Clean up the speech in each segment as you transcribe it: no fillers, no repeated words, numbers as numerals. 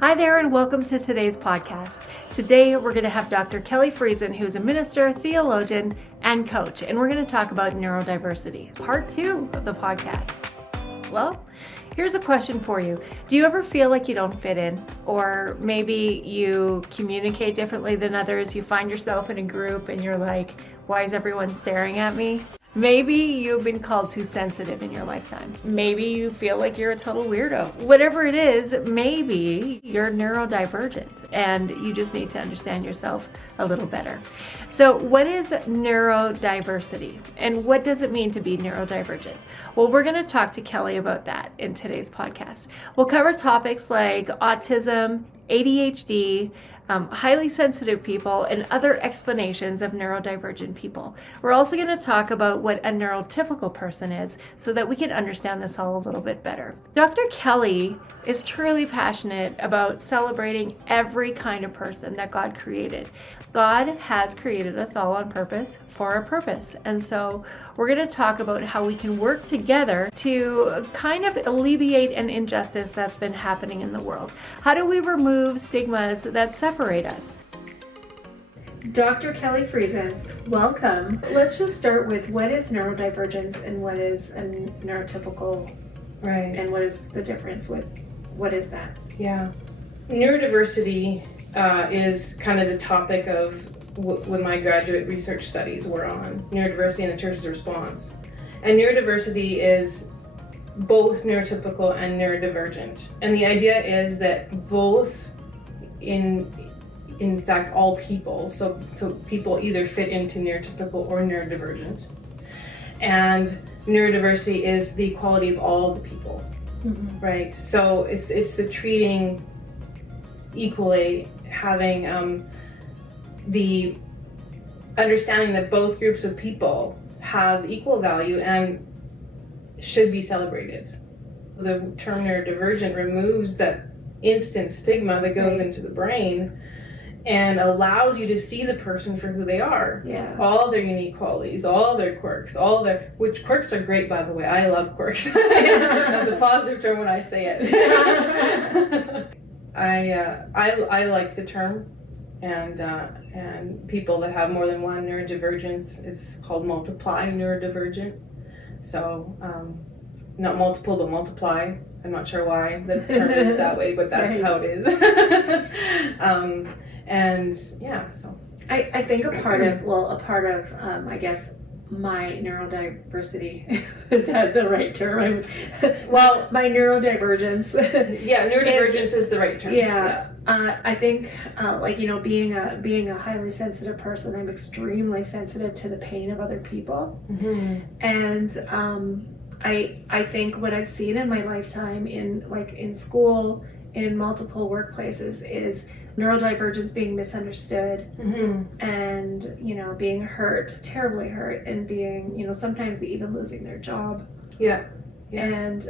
Hi there and welcome to today's podcast. Today we're going to have Dr. Kelly Friesen, who's a minister, theologian, and coach, and we're going to talk about neurodiversity, part 2 of the podcast. Well, here's a question for you. Do you ever feel like you don't fit in? Or maybe you communicate differently than others, you find yourself in a group and you're like, why is everyone staring at me? Maybe you've been called too sensitive in your lifetime. Maybe you feel like you're a total weirdo. Whatever it is, maybe you're neurodivergent and you just need to understand yourself a little better. So what is neurodiversity and what does it mean to be neurodivergent? Well, we're going to talk to Kelly about that in today's podcast. We'll cover topics like autism, ADHD, highly sensitive people, and other explanations of neurodivergent people. We're also going to talk about what a neurotypical person is so that we can understand this all a little bit better. Dr. Kelly is truly passionate about celebrating every kind of person that God created. God has created us all on purpose for a purpose. And so we're going to talk about how we can work together to kind of alleviate an injustice that's been happening in the world. How do we remove stigmas that separate us? Dr. Kelly Friesen, welcome. Let's just start with what is neurodivergence and what is a neurotypical, right? And what is the difference with what is that? Yeah, neurodiversity is kind of the topic of what my graduate research studies were on, neurodiversity and the church's response. And neurodiversity is both neurotypical and neurodivergent. And the idea is that both in fact all people, so people either fit into neurotypical or neurodivergent. And neurodiversity is the equality of all the people, right? So it's the treating equally, having the understanding that both groups of people have equal value and should be celebrated. The term neurodivergent removes that instant stigma that goes into the brain and allows you to see the person for who they are. Yeah. All their unique qualities, all their quirks, which quirks are great, by the way. I love quirks. That's a positive term when I say it. I like the term, and people that have more than one neurodivergence, it's called multiply neurodivergent. So not multiple, but multiply. I'm not sure why the term is that way, but that's how it is. And yeah, so I think a part of I guess my neurodiversity, is that the right term? Well, my neurodivergence. Yeah, neurodivergence is the right term. Yeah. I think being a highly sensitive person, I'm extremely sensitive to the pain of other people. And I think what I've seen in my lifetime in school, in multiple workplaces, is neurodivergence being misunderstood and being hurt, terribly hurt, and being sometimes even losing their job. And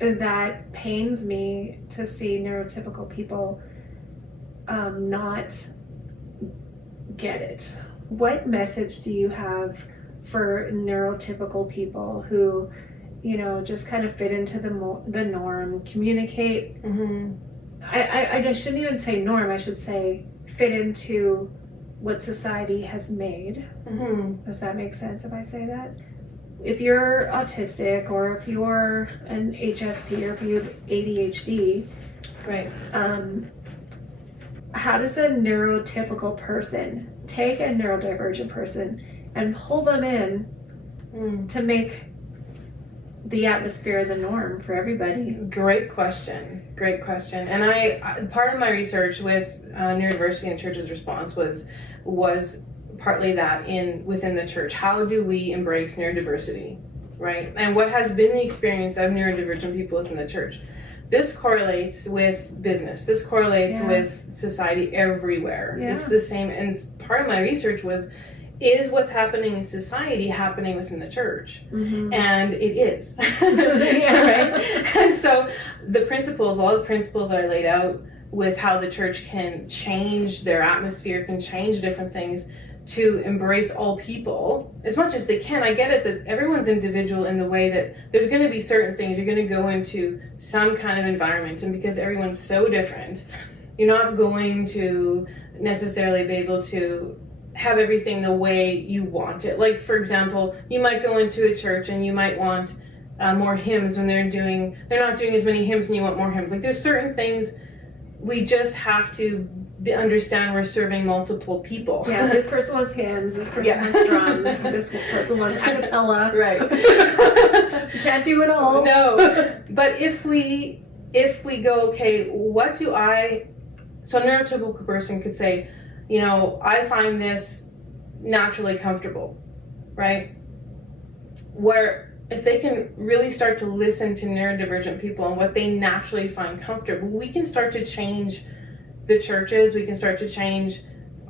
that pains me to see neurotypical people not get it. What message do you have for neurotypical people who just kind of fit into the norm, communicate? I shouldn't even say norm, I should say fit into what society has made. Does that make sense if I say that? If you're autistic, or if you're an HSP, or if you have ADHD, right? How does a neurotypical person take a neurodivergent person and pull them in to make the atmosphere the norm for everybody? Great question. And I part of my research with neurodiversity and church's response was partly that within the church. How do we embrace neurodiversity, right? And what has been the experience of neurodivergent people within the church? This correlates with business. This correlates with society everywhere. It's the same. And part of my research is what's happening in society happening within the church? And it is. Right? And so all the principles that I laid out with how the church can change their atmosphere, can change different things, to embrace all people as much as they can. I get it that everyone's individual in the way that there's going to be certain things you're going to go into some kind of environment, and because everyone's so different, you're not going to necessarily be able to have everything the way you want it. Like, for example, you might go into a church and you might want more hymns when they're not doing as many hymns and you want more hymns. Like, there's certain things we just have to understand we're serving multiple people. Yeah, this person wants hymns, this person wants drums, this person wants a cappella. Right. You can't do it all. No. But if we go, okay, so a neurotypical person could say, I find this naturally comfortable, right? Where if they can really start to listen to neurodivergent people and what they naturally find comfortable, we can start to change the churches, we can start to change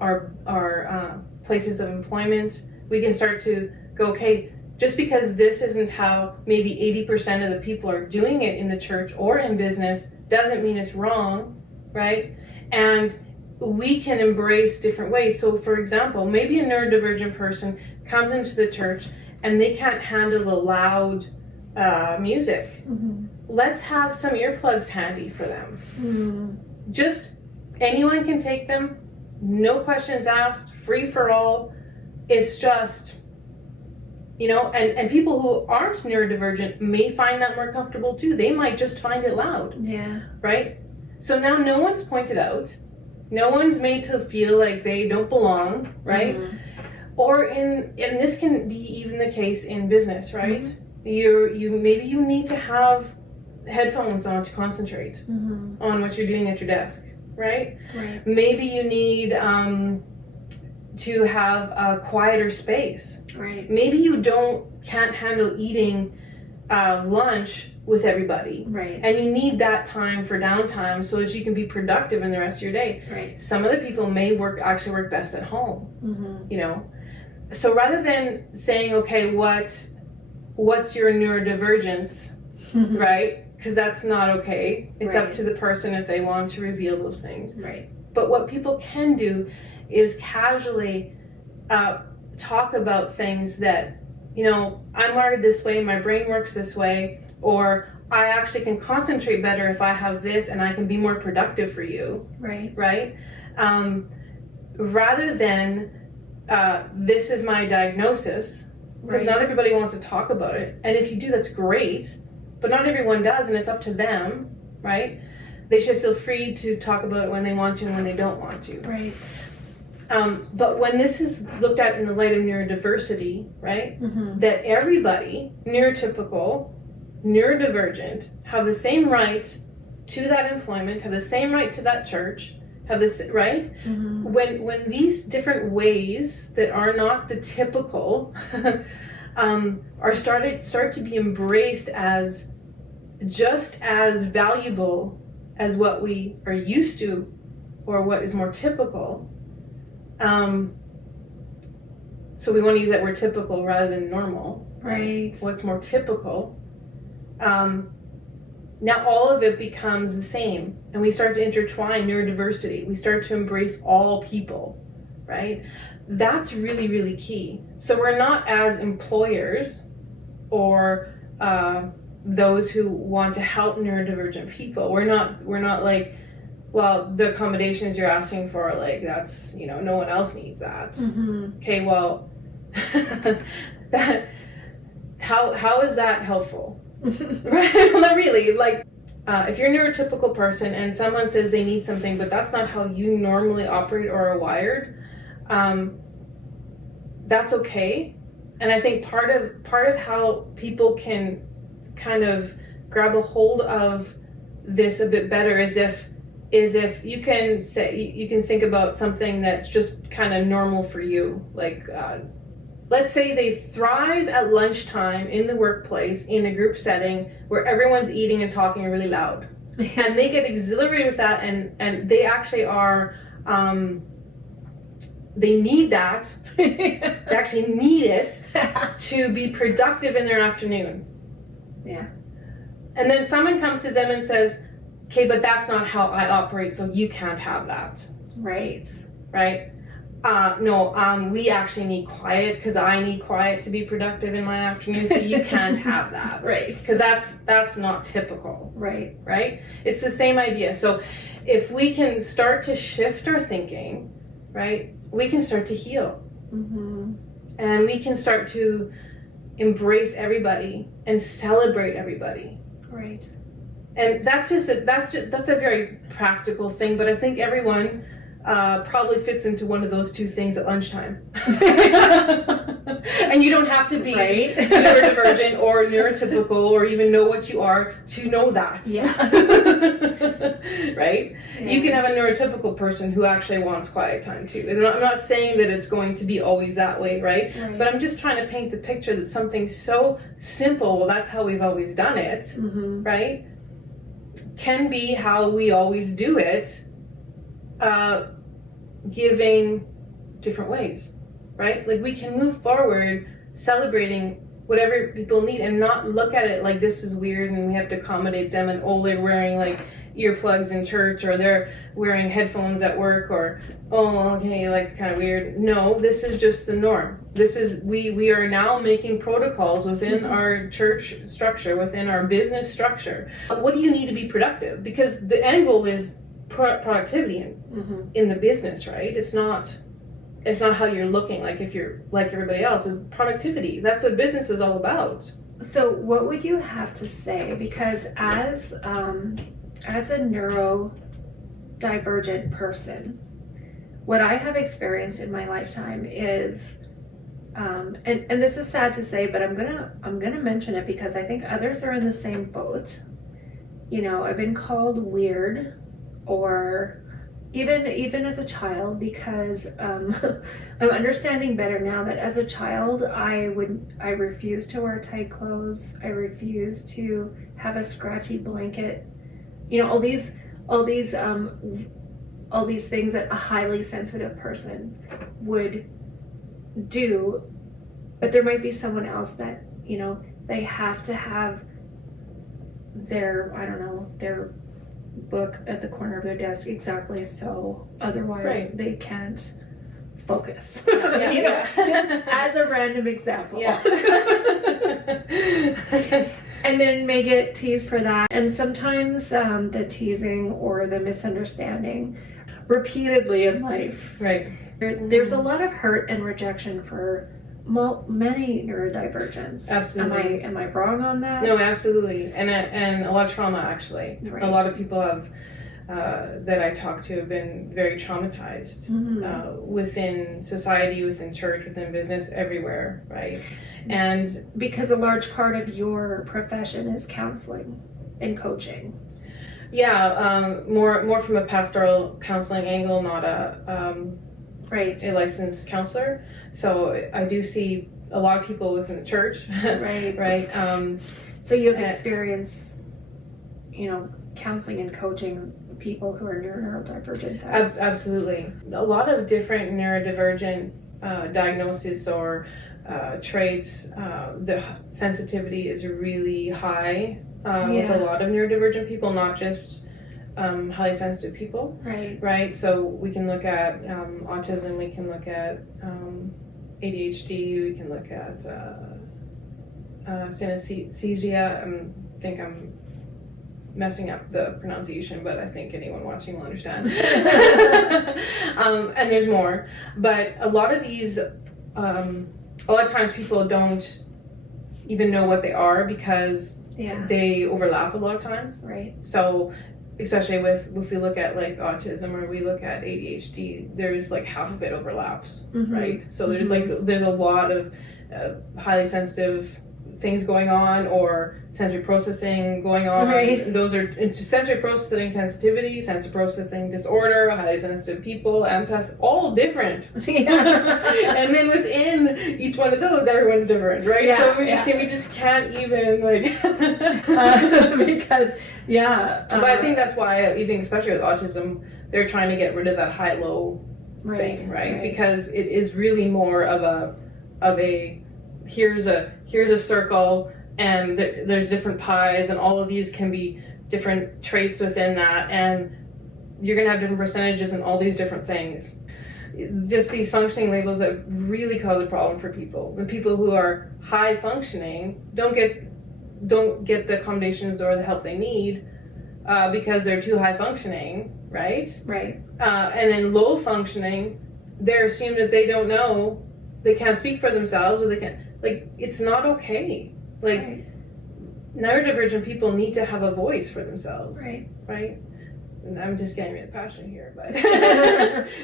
our places of employment. We can start to go, okay, just because this isn't how maybe 80% of the people are doing it in the church or in business doesn't mean it's wrong, right? And we can embrace different ways. So for example, maybe a neurodivergent person comes into the church and they can't handle the loud music. Mm-hmm. Let's have some earplugs handy for them. Mm. Just anyone can take them, no questions asked, free for all. It's just, and people who aren't neurodivergent may find that more comfortable too. They might just find it loud. Yeah. Right? So now no one's pointed out. No one's made to feel like they don't belong, right? Mm-hmm. Or and this can be even the case in business, right? Mm-hmm. Maybe you need to have headphones on to concentrate mm-hmm. on what you're doing at your desk, right? Maybe you need to have a quieter space. Right. Maybe you can't handle eating lunch with everybody. Right. And you need that time for downtime so that you can be productive in the rest of your day. Right. Some other people may actually work best at home. Mm-hmm. So rather than saying, okay, what's your neurodivergence, mm-hmm. right? Because that's not okay. It's up to the person if they want to reveal those things. Right. But what people can do is casually talk about things that, I'm wired this way, my brain works this way, or I actually can concentrate better if I have this and I can be more productive for you. Right. Right? Rather than this is my diagnosis, because not everybody wants to talk about it. And if you do, that's great, but not everyone does, and it's up to them, right? They should feel free to talk about it when they want to and when they don't want to. Right. But when this is looked at in the light of neurodiversity, right, mm-hmm. that everybody, neurotypical, neurodivergent, have the same right to that employment, have the same right to that church, have this, right? Mm-hmm. When these different ways that are not the typical start to be embraced as just as valuable as what we are used to or what is more typical. So we want to use that word typical rather than normal. Right. What's more typical. Now all of it becomes the same, and we start to intertwine neurodiversity. We start to embrace all people, right? That's really, really key. So we're not, as employers or those who want to help neurodivergent people, we're not like, well, the accommodations you're asking for, like, that's, no one else needs that. Mm-hmm. Okay, well, how is that helpful? Right? Well, not really. Like, if you're a neurotypical person and someone says they need something, but that's not how you normally operate or are wired, that's okay. And I think part of how people can kind of grab a hold of this a bit better is if you can think about something that's just kind of normal for you. Like, let's say they thrive at lunchtime in the workplace in a group setting where everyone's eating and talking really loud. And they get exhilarated with that, and they actually are, they need that. They actually need it to be productive in their afternoon. Yeah. And then someone comes to them and says, okay, but that's not how I operate, so you can't have that. Right. Right? No, we actually need quiet because I need quiet to be productive in my afternoon, so you can't have that. Right. Because that's not typical. Right. Right? It's the same idea. So if we can start to shift our thinking, right, we can start to heal. Mm-hmm. And we can start to embrace everybody and celebrate everybody. Right. And that's a very practical thing, but I think everyone probably fits into one of those two things at lunchtime. And you don't have to be neurodivergent or neurotypical or even know what you are to know that. Yeah. Right? Yeah. You can have a neurotypical person who actually wants quiet time too. And I'm not saying that it's going to be always that way, right? But I'm just trying to paint the picture that something so simple, well, that's how we've always done it, mm-hmm. right? Can be how we always do it, giving different ways, right? Like we can move forward celebrating whatever people need and not look at it like this is weird and we have to accommodate them and oh, they're wearing like earplugs in church or they're wearing headphones at work or oh, okay, like it's kind of weird. No, this is just the norm. This is, we are now making protocols within mm-hmm. our church structure, within our business structure. What do you need to be productive? Because the end goal is productivity in the business, right? It's not how you're looking like if you're like everybody else. Is productivity. That's what business is all about. So what would you have to say? Because as a neurodivergent person, what I have experienced in my lifetime is and this is sad to say, but I'm gonna mention it because I think others are in the same boat. You know, I've been called weird, or even as a child, because I'm understanding better now that as a child I refused to wear tight clothes. I refused to have a scratchy blanket. You know, all these things that a highly sensitive person would do, but there might be someone else that, you know, they have to have their book at the corner of their desk exactly so, otherwise they can't focus. Yeah, you know, just as a random example. Yeah. And then may get teased for that. And sometimes the teasing or the misunderstanding repeatedly in life. Right. There's a lot of hurt and rejection for many neurodivergents. Absolutely. Am I wrong on that? No, absolutely. And a lot of trauma, actually. Right. A lot of people have that I talk to have been very traumatized within society, within church, within business, everywhere, right? And because a large part of your profession is counseling and coaching. Yeah, more from a pastoral counseling angle, not a licensed counselor. So I do see a lot of people within the church. Right. Right. So you have experience, you know, counseling and coaching people who are neurodivergent. Absolutely. A lot of different neurodivergent diagnoses or traits. The sensitivity is really high with a lot of neurodivergent people, not just highly sensitive people. Right. So we can look at autism, we can look at ADHD, we can look at synesthesia. I think I'm messing up the pronunciation, but I think anyone watching will understand. And there's more. But a lot of these, a lot of times people don't even know what they are because they overlap a lot of times. Right. So especially if we look at like autism or we look at ADHD, there's like half of it overlaps, right? So there's there's a lot of highly sensitive things going on or sensory processing going on. Right. Those are sensory processing sensitivity, sensory processing disorder, highly sensitive people, empath, all different. And then within each one of those, everyone's different, right? So we just can't even like because but I think that's why, even especially with autism, they're trying to get rid of that high-low thing, right? Because it is really more of a here's a circle and there's different pies and all of these can be different traits within that and you're gonna have different percentages and all these different things. just these functioning labels that really cause a problem for people. The people who are high functioning don't get the accommodations or the help they need because they're too high functioning, right? Right. And then low functioning, they're assumed that they don't know, they can't speak for themselves, or they can't, like, it's not okay. Like, Right. neurodivergent people need to have a voice for themselves. Right. Right? And I'm just getting really passionate here, but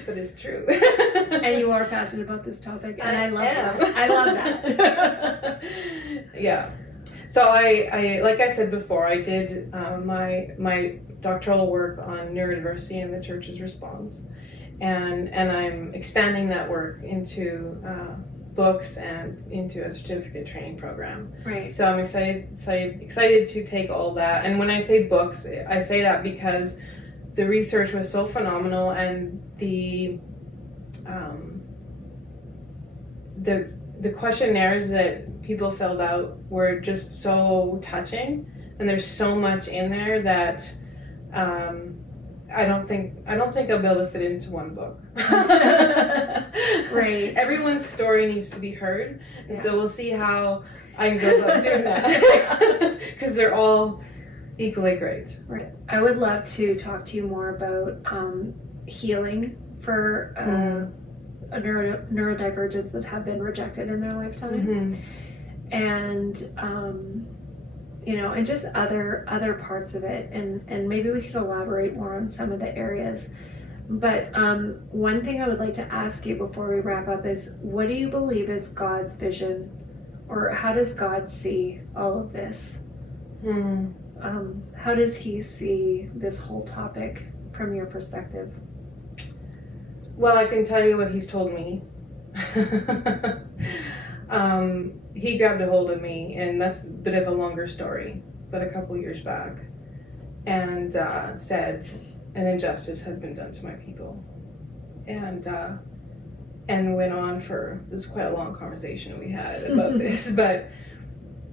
but it's true. And you are passionate about this topic, and I love that. I love that. Yeah. So I like I said before, I did my doctoral work on neurodiversity and the church's response, and I'm expanding that work into books and into a certificate training program. Right. So I'm excited to take all that. And when I say books, I say that because the research was so phenomenal, and the questionnaires that people filled out were just so touching, and there's so much in there that I don't think I'll be able to fit into one book. Right. Everyone's story needs to be heard, and so we'll see how I can go about doing that, because they're all equally great. Right. I would love to talk to you more about healing for a neurodivergence that have been rejected in their lifetime, and you know, and just other parts of it, and maybe we could elaborate more on some of the areas. But one thing I would like to ask you before we wrap up is, what do you believe is God's vision, or how does God see all of this? How does he see this whole topic from your perspective? Well, I can tell you what he's told me. He grabbed a hold of me, and that's a bit of a longer story, but a couple years back, and said, an injustice has been done to my people. And went on for, it was quite a long conversation we had about this, but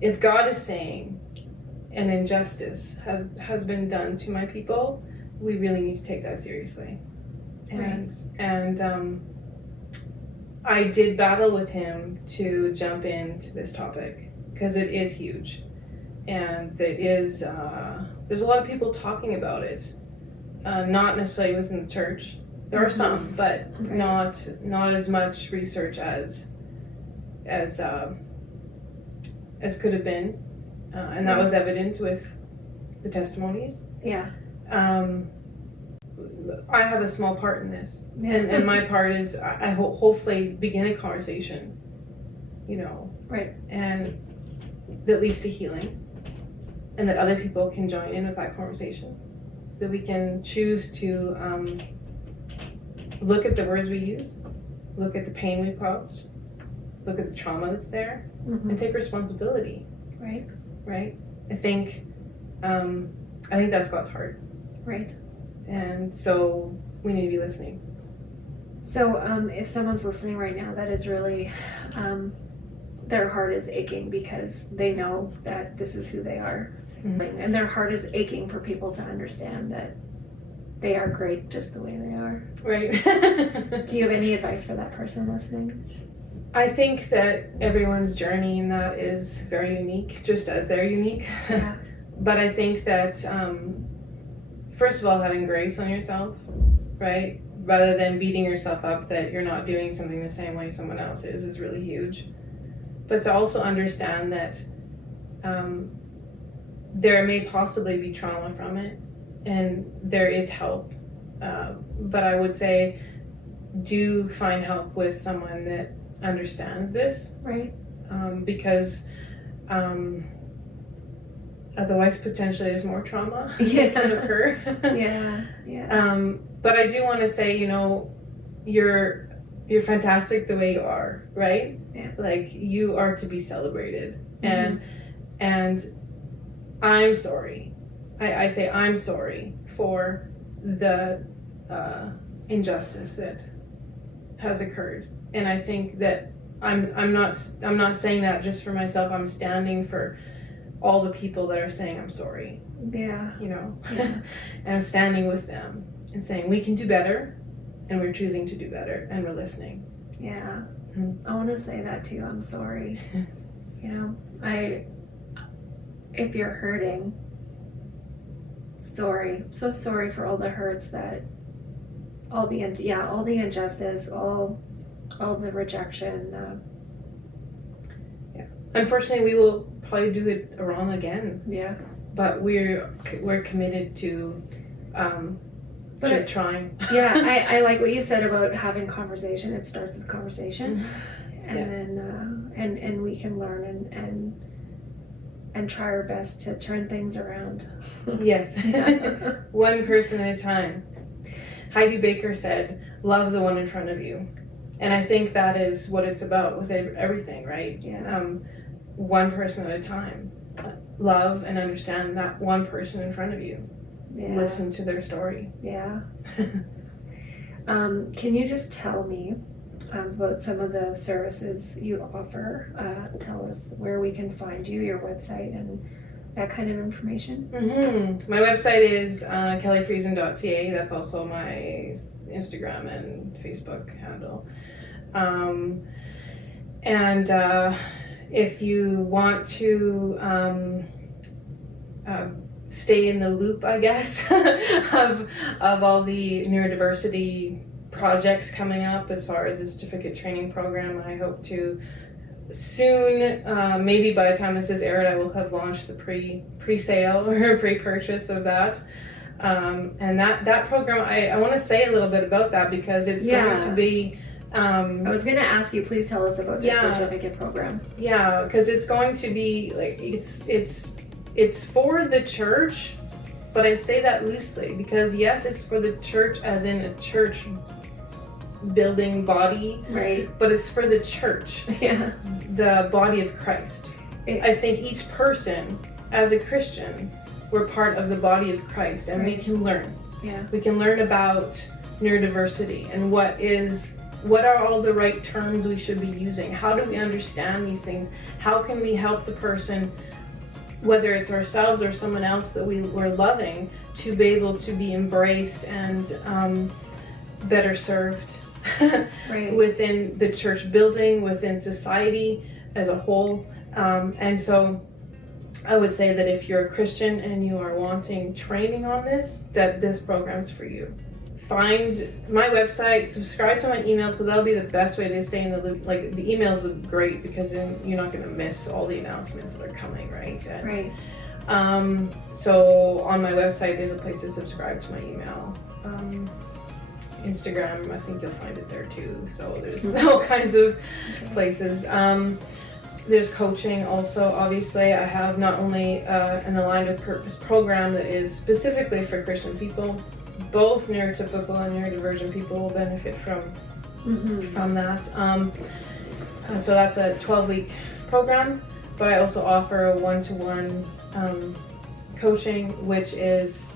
if God is saying an injustice has been done to my people, we really need to take that seriously. And I did battle with him to jump into this topic, because it is huge, and it is there's a lot of people talking about it, not necessarily within the church. There are some, but not as much research as could have been, and that was evident with the testimonies. Yeah. I have a small part in this, and my part is I hopefully begin a conversation, you know, right, and that leads to healing, and that other people can join in with that conversation, that we can choose to look at the words we use, look at the pain we've caused, look at the trauma that's there, and take responsibility. Right. I think that's God's heart. Right. And so we need to be listening. So if someone's listening right now that is really, their heart is aching because they know that this is who they are, and their heart is aching for people to understand that they are great just the way they are. Right. Do you have any advice for that person listening? I think that everyone's journey in that is very unique, just as they're unique. Yeah. But I think that first of all, having grace on yourself, right? Rather than beating yourself up that you're not doing something the same way someone else is really huge. But to also understand that there may possibly be trauma from it, and there is help. But I would say, do find help with someone that understands this. Right. Because otherwise, potentially, there's more trauma that can occur. Yeah. But I do want to say, you know, you're fantastic the way you are, right? Yeah. Like, you are to be celebrated, and I'm sorry. I say I'm sorry for the injustice that has occurred, and I think that I'm not saying that just for myself. I'm standing for all the people that are saying I'm sorry. Yeah. You know, and I'm standing with them and saying we can do better, and we're choosing to do better, and we're listening. Yeah. I want to say that too. I'm sorry. If you're hurting, sorry. So sorry for all the hurts that, all the injustice, all the rejection. Unfortunately, we will probably do it wrong again. Yeah. But we're committed to trying. Yeah, I like what you said about having conversation. It starts with conversation, and then and we can learn and try our best to turn things around. Yes, one person at a time. Heidi Baker said, "Love the one in front of you," and I think that is what it's about with everything, right? Yeah. One person at a time. Love and understand that one person in front of you. Yeah. Listen to their story. Yeah. Can you just tell me about some of the services you offer? Tell us where we can find you, your website, and that kind of information. Mm-hmm. My website is kellyfriesen.ca. That's also my Instagram and Facebook handle. If you want to stay in the loop, I guess, of all the neurodiversity projects coming up as far as the certificate training program, I hope to soon, maybe by the time this is aired, I will have launched the pre-sale or pre-purchase of that. And that program, I want to say a little bit about that because it's going to be I was going to ask you, please tell us about the certificate program. Yeah, because it's going to be like it's for the church, but I say that loosely because yes, it's for the church as in a church building body, right? But it's for the church, the body of Christ. I think each person as a Christian, we're part of the body of Christ, and we can learn. Yeah, we can learn about neurodiversity and what are all the right terms we should be using? How do we understand these things? How can we help the person, whether it's ourselves or someone else that we're loving, to be able to be embraced and better served within the church building, within society as a whole. And so I would say that if you're a Christian and you are wanting training on this, that this program's for you. Find my website, subscribe to my emails because that'll be the best way to stay in the loop. Like the emails are great because then you're not going to miss all the announcements that are coming, right? And, so on my website, there's a place to subscribe to my email. Instagram, I think you'll find it there too. So there's all kinds of places. There's coaching also, obviously. I have not only an Aligned with Purpose program that is specifically for Christian people. Both neurotypical and neurodivergent people will benefit from that. So that's a 12-week program, but I also offer a one-to-one coaching, which is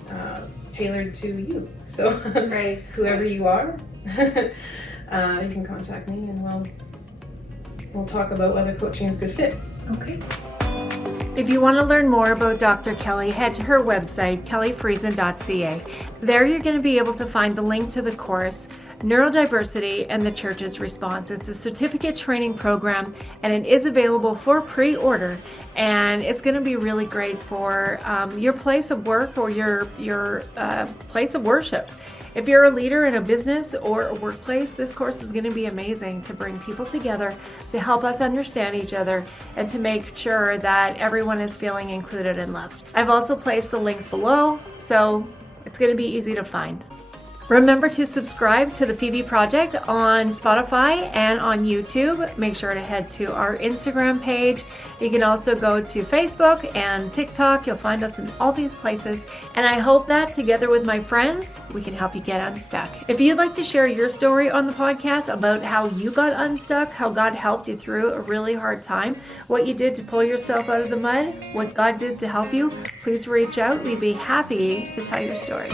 tailored to you. So whoever you are, you can contact me and we'll talk about whether coaching is a good fit. Okay. If you want to learn more about Dr. Kelly, head to her website, kellyfriesen.ca. There you're going to be able to find the link to the course, Neurodiversity and the Church's Response. It's a certificate training program and it is available for pre-order, and it's going to be really great for your place of work or your place of worship. If you're a leader in a business or a workplace, this course is going to be amazing to bring people together, to help us understand each other, and to make sure that everyone is feeling included and loved. I've also placed the links below, so it's going to be easy to find. Remember to subscribe to the Phoebe Project on Spotify and on YouTube. Make sure to head to our Instagram page. You can also go to Facebook and TikTok. You'll find us in all these places. And I hope that together with my friends, we can help you get unstuck. If you'd like to share your story on the podcast about how you got unstuck, how God helped you through a really hard time, what you did to pull yourself out of the mud, what God did to help you, please reach out. We'd be happy to tell your story.